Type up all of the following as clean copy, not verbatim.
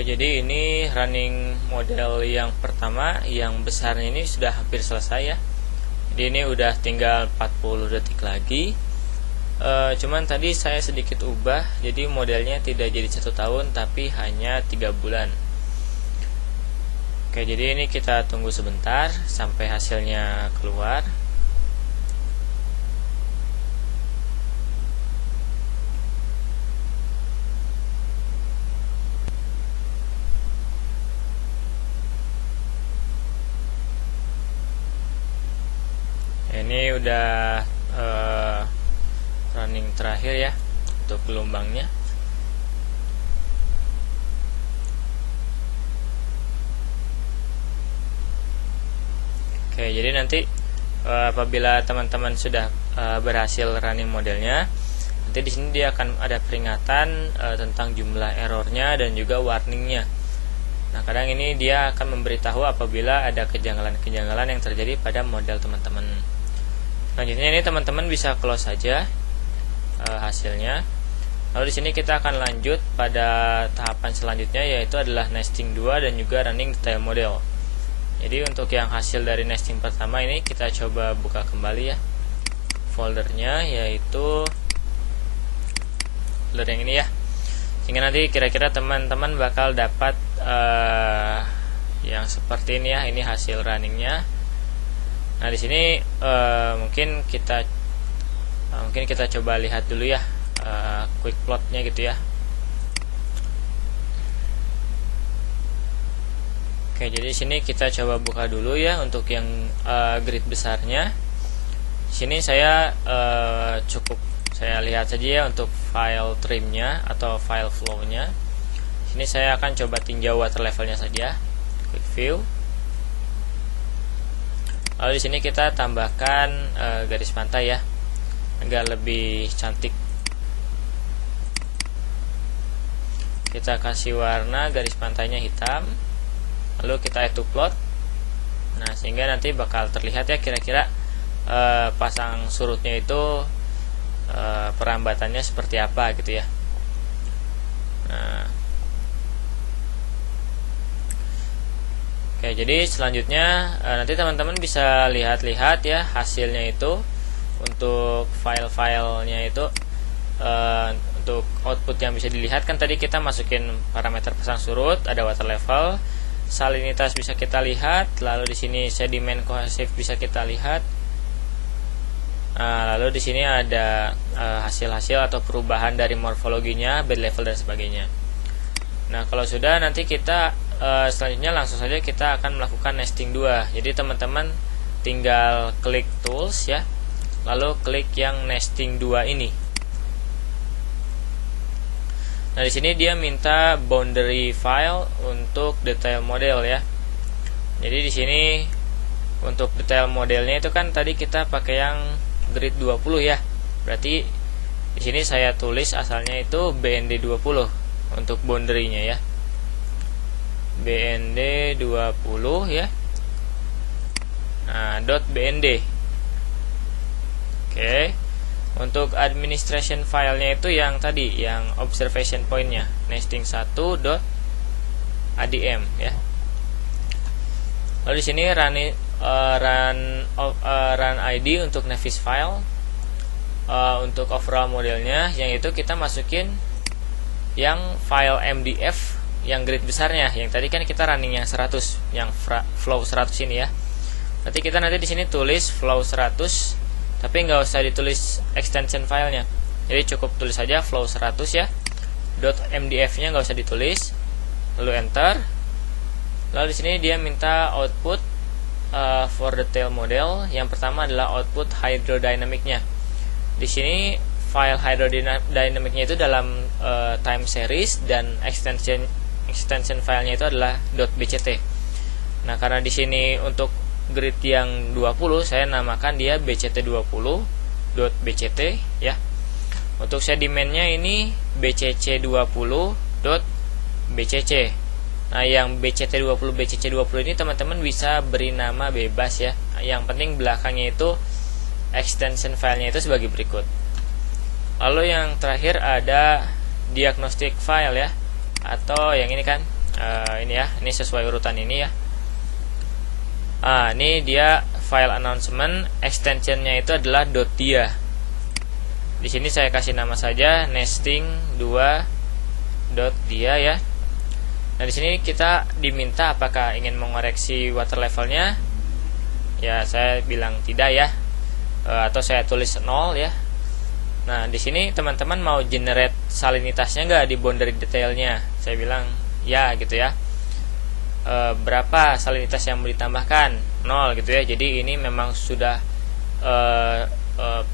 Oke, jadi ini running model yang pertama, yang besarnya ini sudah hampir selesai ya. Jadi ini udah tinggal 40 detik lagi. Cuman tadi saya sedikit ubah, jadi modelnya tidak jadi 1 tahun tapi hanya 3 bulan. Oke, jadi ini kita tunggu sebentar sampai hasilnya keluar. Ini udah running terakhir ya untuk gelombangnya. Oke, jadi nanti apabila teman-teman sudah berhasil running modelnya, nanti di sini dia akan ada peringatan tentang jumlah errornya dan juga warningnya. Nah, kadang ini dia akan memberitahu apabila ada kejanggalan-kejanggalan yang terjadi pada model teman-teman. Selanjutnya ini teman-teman bisa close saja hasilnya. Lalu di sini kita akan lanjut pada tahapan selanjutnya, yaitu adalah nesting 2 dan juga running detail model. Jadi untuk yang hasil dari nesting pertama ini kita coba buka kembali ya foldernya, yaitu folder yang ini ya. Sehingga nanti kira-kira teman-teman bakal dapat yang seperti ini ya. Ini hasil runningnya. Nah, di sini mungkin kita coba lihat dulu ya quick plotnya gitu ya. Oke, jadi sini kita coba buka dulu ya untuk yang grid besarnya. Di sini saya saya lihat saja ya untuk file trimnya atau file flow-nya. Sini saya akan coba tinjau water levelnya saja. Quick view. Lalu di sini kita tambahkan garis pantai ya, agar lebih cantik. Kita kasih warna garis pantainya hitam. Lalu kita add to plot. Nah, sehingga nanti bakal terlihat ya kira-kira pasang surutnya itu perambatannya seperti apa gitu ya. Nah, oke, jadi selanjutnya nanti teman-teman bisa lihat-lihat ya hasilnya itu untuk file-filenya itu untuk output yang bisa dilihat. Kan tadi kita masukin parameter pasang surut, ada water level, salinitas bisa kita lihat, lalu di sini sedimen kohesif bisa kita lihat. Nah, lalu di sini ada hasil-hasil atau perubahan dari morfologinya, bed level dan sebagainya. Nah, kalau sudah nanti kita selanjutnya langsung saja kita akan melakukan nesting 2. Jadi teman-teman tinggal klik tools ya, lalu klik yang nesting 2 ini. Nah, di sini dia minta boundary file untuk detail model ya. Jadi di sini untuk detail modelnya itu kan tadi kita pakai yang grid 20 ya. Berarti di sini saya tulis asalnya itu BND 20 untuk boundary-nya ya. BND 20 ya. Nah, .bnd. Oke. Untuk administration filenya itu yang tadi, yang observation point-nya, nesting 1.adm ya. Lalu di sini run ID untuk Nevis file. Untuk overall modelnya, yang itu kita masukin yang file MDF yang grid besarnya. Yang tadi kan kita running yang 100, yang flow 100 ini ya. Berarti kita nanti di sini tulis flow 100, tapi nggak usah ditulis extension filenya. Jadi cukup tulis saja flow 100 ya. .mdf-nya nggak usah ditulis. Lalu enter. Lalu di sini dia minta output for detail model. Yang pertama adalah output hydrodynamic-nya. Di sini file hydrodynamic-nya itu dalam time series, dan extension filenya itu adalah .bct. Nah, karena di sini untuk grid yang 20 saya namakan dia bct20.bct ya. Untuk sedimennya ini bcc20.bcc. Nah, yang bct20 ini teman-teman bisa beri nama bebas ya. Yang penting belakangnya itu extension filenya itu sebagai berikut. Lalu yang terakhir ada diagnostic file ya, atau yang ini kan ini ya, ini sesuai urutan ini ya. Ini dia file announcement, extensionnya itu adalah .dia. Di sini saya kasih nama saja nesting2.dia ya. Nah, di sini kita diminta apakah ingin mengoreksi water levelnya. Ya, saya bilang tidak ya. Atau saya tulis 0 ya. Nah, di sini teman-teman mau generate salinitasnya nggak di boundary detailnya? Saya bilang ya gitu ya. Berapa salinitas yang mau ditambahkan? 0 gitu ya. Jadi ini memang sudah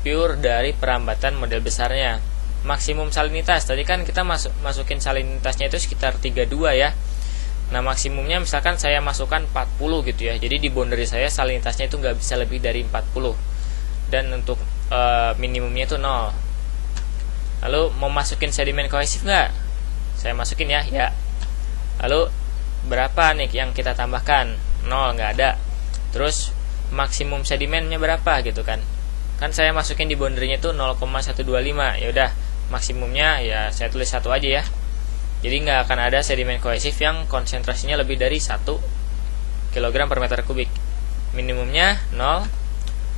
pure dari perambatan model besarnya. Maksimum salinitas tadi kan kita masukin salinitasnya itu sekitar 32 ya. Nah, maksimumnya misalkan saya masukkan 40 gitu ya. Jadi di boundary saya salinitasnya itu nggak bisa lebih dari 40. Dan untuk minimumnya itu 0. Lalu mau masukin sedimen kohesif nggak? Saya masukin ya. Lalu berapa nih yang kita tambahkan? 0, nggak ada. Terus maksimum sedimennya berapa gitu kan? Kan saya masukin di boundary-nya itu 0,125. Ya udah, maksimumnya ya saya tulis 1 aja ya. Jadi nggak akan ada sedimen kohesif yang konsentrasinya lebih dari 1 kg per meter kubik. Minimumnya 0.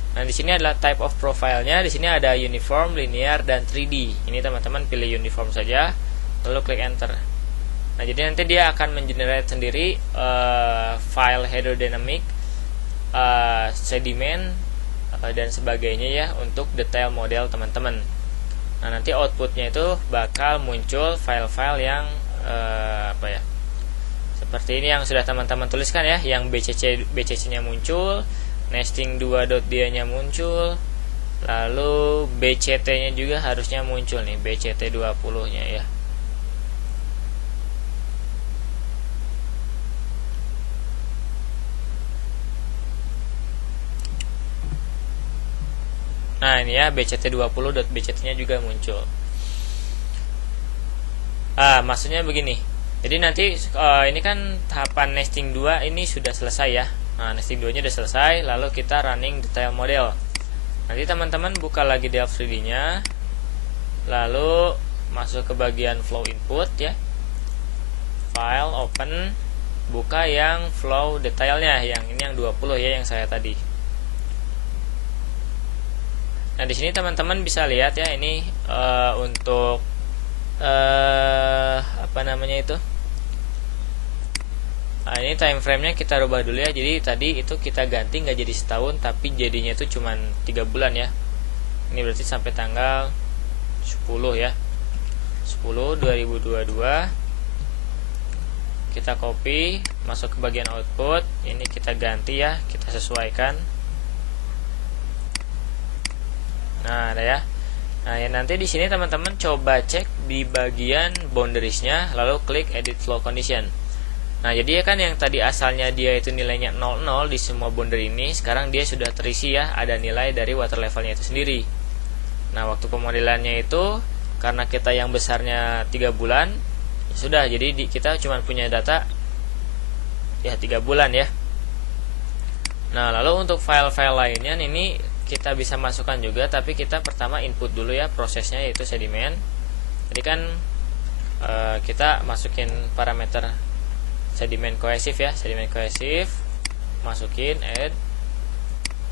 Nah, di sini adalah type of profile-nya. Di sini ada uniform, linear, dan 3D. Ini teman-teman pilih uniform saja, lalu klik enter. Nah, jadi nanti dia akan mengenerate sendiri file hydrodynamic, sedimen, dan sebagainya ya untuk detail model teman-teman. Nah, nanti outputnya itu bakal muncul file-file yang seperti ini yang sudah teman-teman tuliskan ya, yang BCC-nya muncul, nesting2.dia-nya muncul, lalu BCT-nya juga harusnya muncul nih, BCT20-nya ya. Nah, ini ya BCT20.bct-nya juga muncul. Maksudnya begini. Jadi nanti ini kan tahapan nesting 2 ini sudah selesai ya. Nah, nesting 2-nya sudah selesai, lalu kita running detail model. Nanti teman-teman buka lagi Delft 3D-nya. Lalu masuk ke bagian flow input ya. File, open, buka yang flow detailnya, yang ini yang 20 ya, yang saya tadi. Nah, di sini teman-teman bisa lihat ya, ini untuk apa namanya itu? Nah, ini time frame-nya kita rubah dulu ya. Jadi tadi itu kita ganti nggak jadi setahun, tapi jadinya itu cuma 3 bulan ya. Ini berarti sampai tanggal 10 ya. 10/2022. Kita copy, masuk ke bagian output. Ini kita ganti ya, kita sesuaikan. Nah, ada ya. Nah, ya nanti di sini teman-teman coba cek di bagian boundariesnya, lalu klik edit flow condition. Nah, jadi ya kan yang tadi asalnya dia itu nilainya 00 di semua boundary ini, sekarang dia sudah terisi ya, ada nilai dari water levelnya itu sendiri. Nah, waktu pemodelannya itu karena kita yang besarnya 3 bulan, ya sudah, jadi kita cuma punya data ya 3 bulan ya. Nah, lalu untuk file-file lainnya ini kita bisa masukkan juga, tapi kita pertama input dulu ya prosesnya, yaitu sedimen. Jadi kan kita masukin parameter sedimen kohesif ya, sedimen kohesif, masukin add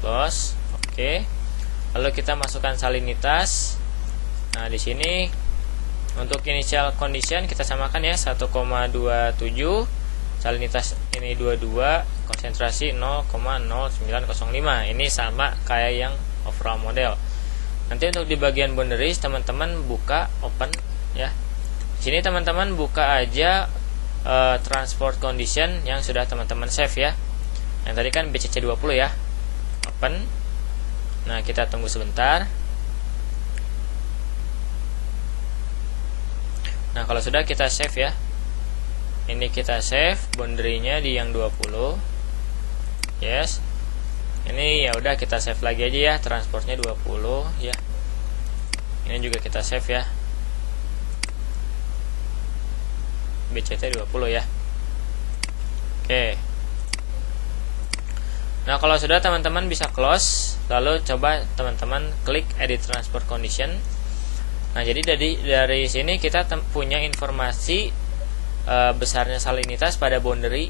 loss, oke. Lalu kita masukkan salinitas. Nah, di sini untuk initial condition kita samakan ya 1,27, salinitas ini 22, konsentrasi 0,0905. Ini sama kayak yang overall model. Nanti untuk di bagian boundaries teman-teman buka open ya. Di sini teman-teman buka aja transport condition yang sudah teman-teman save ya. Yang tadi kan BCC20 ya. Open. Nah, kita tunggu sebentar. Nah, kalau sudah kita save ya. Ini kita save boundary-nya di yang 20. Yes. Ini ya udah kita save lagi aja ya, transportnya 20 ya. Ini juga kita save ya. BCT20 ya. Oke. Nah, kalau sudah teman-teman bisa close, lalu coba teman-teman klik edit transport condition. Nah, jadi dari sini kita punya informasi besarnya salinitas pada boundary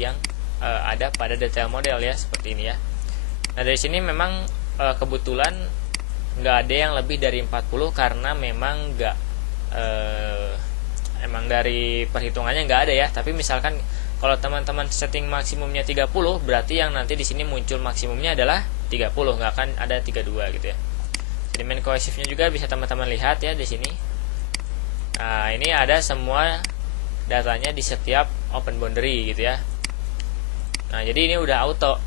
yang ada pada detail model ya, seperti ini ya. Nah dari sini memang kebetulan nggak ada yang lebih dari 40 karena memang nggak emang dari perhitungannya nggak ada ya. Tapi misalkan kalau teman-teman setting maksimumnya 30, berarti yang nanti di sini muncul maksimumnya adalah 30, nggak akan ada 32 gitu ya. Sedimen cohesive-nya juga bisa teman-teman lihat ya di sini. Nah, ini ada semua datanya di setiap open boundary gitu ya. Nah, jadi ini udah auto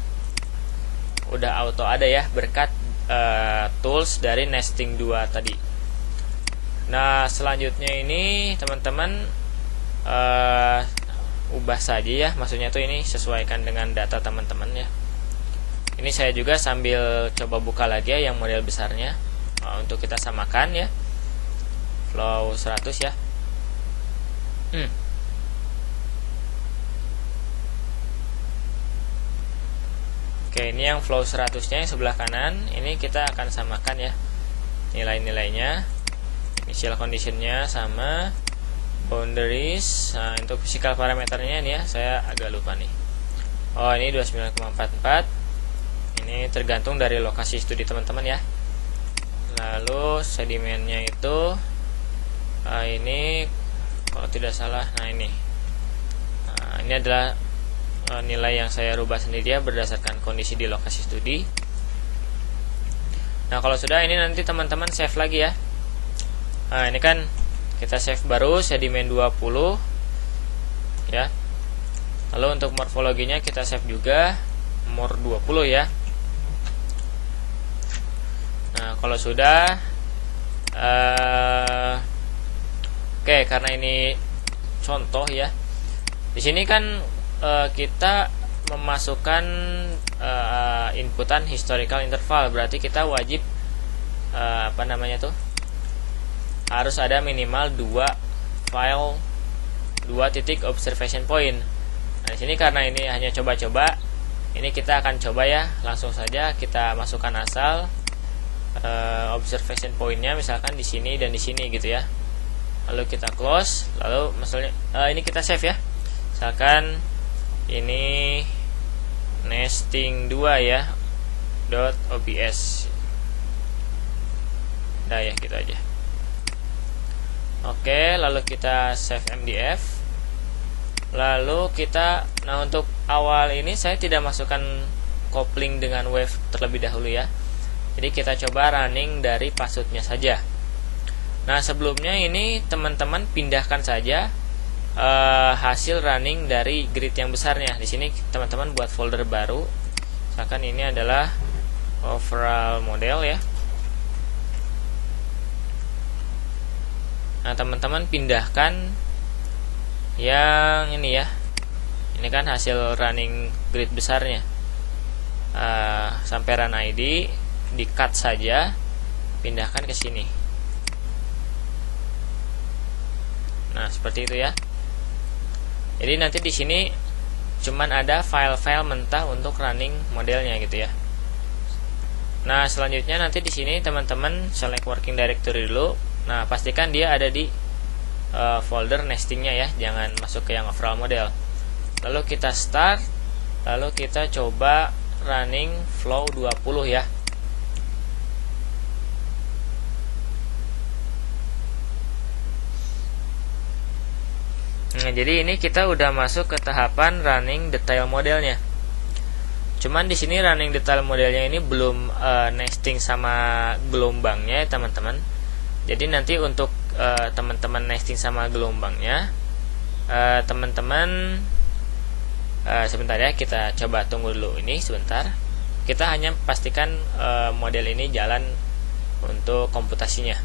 ada ya berkat tools dari nesting 2 tadi. Nah, selanjutnya ini teman-teman ubah saja ya, maksudnya tuh ini sesuaikan dengan data teman-teman ya. Ini saya juga sambil coba buka lagi ya yang model besarnya untuk kita samakan ya, flow 100 ya. Oke, ini yang flow 100-nya yang sebelah kanan, ini kita akan samakan ya nilai-nilainya. Initial condition-nya sama, boundaries. Nah, untuk physical parameternya ini ya, saya agak lupa nih. Oh, ini 29,44. Ini tergantung dari lokasi studi teman-teman ya. Lalu sedimennya itu ini kalau tidak salah, nah ini adalah nilai yang saya rubah sendiri ya berdasarkan kondisi di lokasi studi. Nah, kalau sudah ini nanti teman-teman save lagi ya. Nah, ini kan kita save baru sedimen 20 ya. Lalu untuk morfologinya kita save juga mor 20 ya. Nah, kalau sudah oke, karena ini contoh ya. Di sini kan kita memasukkan inputan historical interval, berarti kita wajib harus ada minimal 2 file 2 titik observation point. Nah, di sini karena ini hanya coba-coba, ini kita akan coba ya, langsung saja kita masukkan asal observation point-nya misalkan di sini dan di sini gitu ya. Lalu kita close, lalu misalnya ini kita save ya. Misalkan ini nesting 2 ya .obs. Nah ya, gitu aja. Oke, lalu kita save MDF. Lalu kita, nah untuk awal ini saya tidak masukkan kopling dengan wave terlebih dahulu ya. Jadi kita coba running dari passwordnya saja. Nah, sebelumnya ini teman-teman pindahkan saja hasil running dari grid yang besarnya. Di sini teman-teman buat folder baru. Misalkan ini adalah overall model ya. Nah, teman-teman pindahkan yang ini ya. Ini kan hasil running grid besarnya. Sampai run ID di cut saja, pindahkan ke sini. Nah, seperti itu ya. Jadi nanti di sini cuman ada file-file mentah untuk running modelnya gitu ya. Nah, selanjutnya nanti di sini teman-teman select working directory dulu. Nah, pastikan dia ada di folder nestingnya ya, jangan masuk ke yang overall model. Lalu kita start, lalu kita coba running flow 20 ya. Nah, jadi ini kita udah masuk ke tahapan running detail modelnya. Cuman di sini running detail modelnya ini belum nesting sama gelombangnya ya teman-teman. Jadi nanti untuk teman-teman nesting sama gelombangnya, teman-teman sebentar ya, kita coba tunggu dulu ini sebentar. Kita hanya pastikan model ini jalan untuk komputasinya.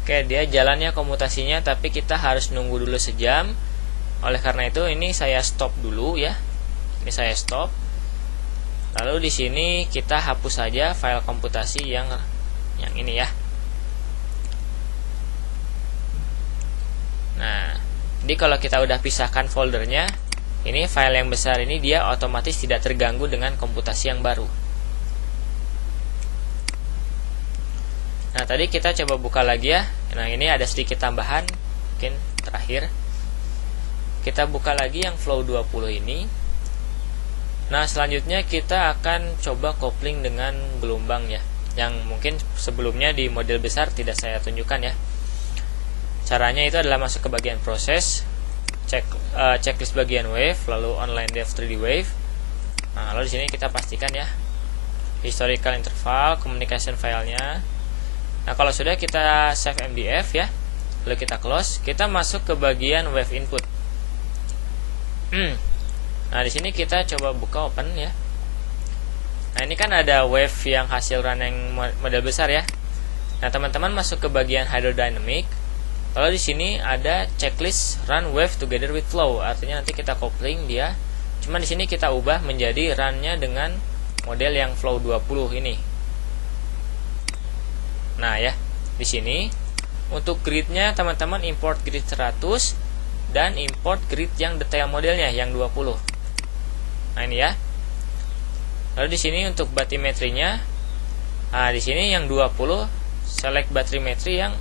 Oke, dia jalannya komputasinya, tapi kita harus nunggu dulu sejam. Oleh karena itu ini saya stop dulu ya. Ini saya stop. Lalu di sini kita hapus saja file komputasi yang ini ya. Nah, jadi kalau kita udah pisahkan foldernya, ini file yang besar ini dia otomatis tidak terganggu dengan komputasi yang baru. Nah, tadi kita coba buka lagi ya. Nah, ini ada sedikit tambahan, mungkin terakhir. Kita buka lagi yang flow 20 ini. Nah, selanjutnya kita akan coba kopling dengan gelombang ya, yang mungkin sebelumnya di model besar tidak saya tunjukkan ya. Caranya itu adalah masuk ke bagian proses, checklist bagian wave, lalu online dev 3D wave. Nah, lalu di sini kita pastikan ya historical interval, communication filenya. Nah, kalau sudah kita save MDF ya, lalu kita close, kita masuk ke bagian wave input. Nah, di sini kita coba buka open ya. Nah, ini kan ada wave yang hasil run yang model besar ya. Nah, teman-teman masuk ke bagian hydrodynamic. Lalu di sini ada checklist run wave together with flow. Artinya nanti kita kopling dia. Cuma di sini kita ubah menjadi run-nya dengan model yang flow 20 ini. Nah, ya. Di sini untuk grid-nya teman-teman import grid 100 dan import grid yang detail modelnya yang 20. Nah, ini ya. Lalu di sini untuk batimetrinya, nah di sini yang 20 select batimetri yang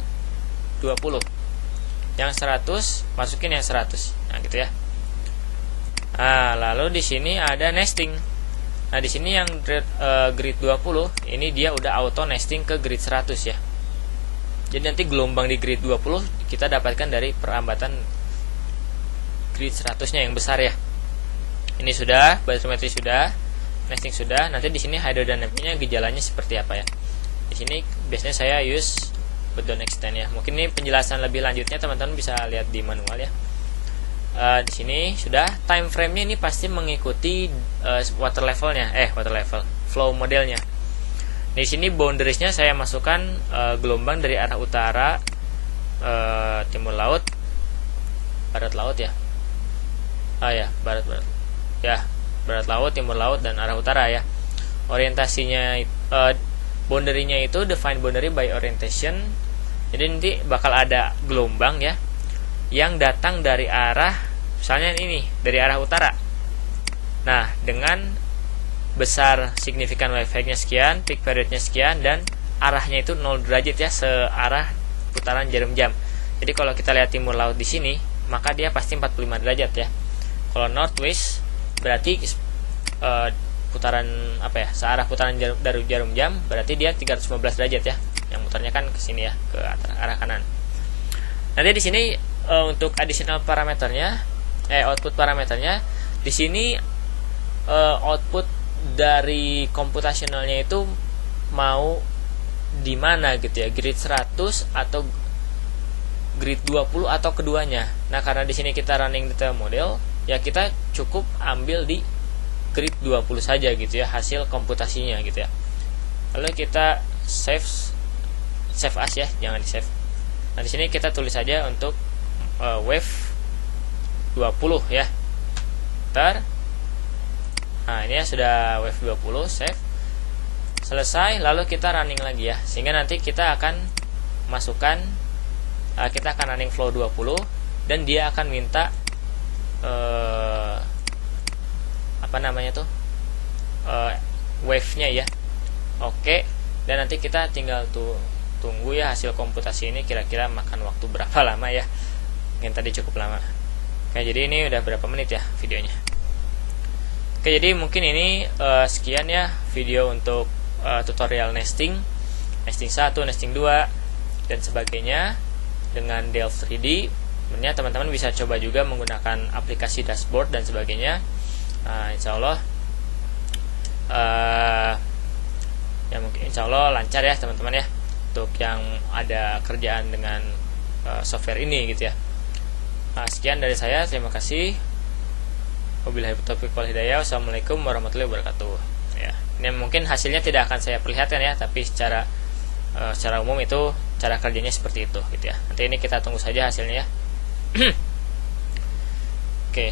20. Yang 100 masukin yang 100. Nah, gitu ya. Nah, lalu di sini ada nesting. Nah, di sini yang grid 20 ini dia udah auto nesting ke grid 100 ya. Jadi nanti gelombang di grid 20 kita dapatkan dari perambatan grid 100-nya yang besar ya. Ini sudah, batimetri sudah, nesting sudah. Nanti di sini hydrodynamic-nya gejalanya seperti apa ya. Di sini biasanya saya use Bedon extend ya. Mungkin ini penjelasan lebih lanjutnya teman-teman bisa lihat di manual ya. Di sini sudah time frame-nya ini pasti mengikuti water levelnya, flow modelnya. Di sini boundariesnya saya masukkan gelombang dari arah utara, timur laut, barat laut ya. Barat ya, barat laut, timur laut, dan arah utara ya. Orientasinya boundary-nya itu define boundary by orientation. Jadi nanti bakal ada gelombang ya yang datang dari arah, misalnya ini dari arah utara. Nah, dengan besar signifikan wave height-nya sekian, peak period-nya sekian, dan arahnya itu 0 derajat ya, searah putaran jarum jam. Jadi kalau kita lihat timur laut di sini, maka dia pasti 45 derajat ya. Kalau northwest berarti putaran searah putaran jarum jam, berarti dia 315 derajat ya. Yang mutarnya kan ke sini ya, ke arah kanan. Nanti di sini untuk additional parameternya, output parameternya, di sini output dari computationalnya itu mau di mana gitu ya, grid 100 atau grid 20 atau keduanya. Nah, karena di sini kita running detail model, ya kita cukup ambil di grid 20 saja gitu ya hasil komputasinya gitu ya. Lalu kita save as ya, jangan di save. Nah, di sini kita tulis saja untuk wave 20 ya. Nah, ini ya sudah wave 20, save. Selesai, lalu kita running lagi ya. Sehingga nanti kita akan masukkan kita akan running flow 20 dan dia akan minta wave-nya ya. Oke. Dan nanti kita tinggal tunggu ya hasil komputasi ini kira-kira makan waktu berapa lama ya. Yang tadi cukup lama. Oke, jadi ini udah berapa menit ya videonya. Oke, jadi mungkin ini sekian ya video untuk tutorial nesting 1, nesting 2 dan sebagainya dengan Delve 3D. Sebenarnya teman-teman bisa coba juga menggunakan aplikasi dashboard dan sebagainya. Insya Allah mungkin insya Allah lancar ya teman-teman ya untuk yang ada kerjaan dengan software ini gitu ya. Sekian dari saya, terima kasih. Wabillahi taufiq wal hidayah. Wassalamualaikum warahmatullahi wabarakatuh. Ya, ini mungkin hasilnya tidak akan saya perlihatkan ya, tapi secara umum itu cara kerjanya seperti itu gitu ya. Nanti ini kita tunggu saja hasilnya ya. Oke.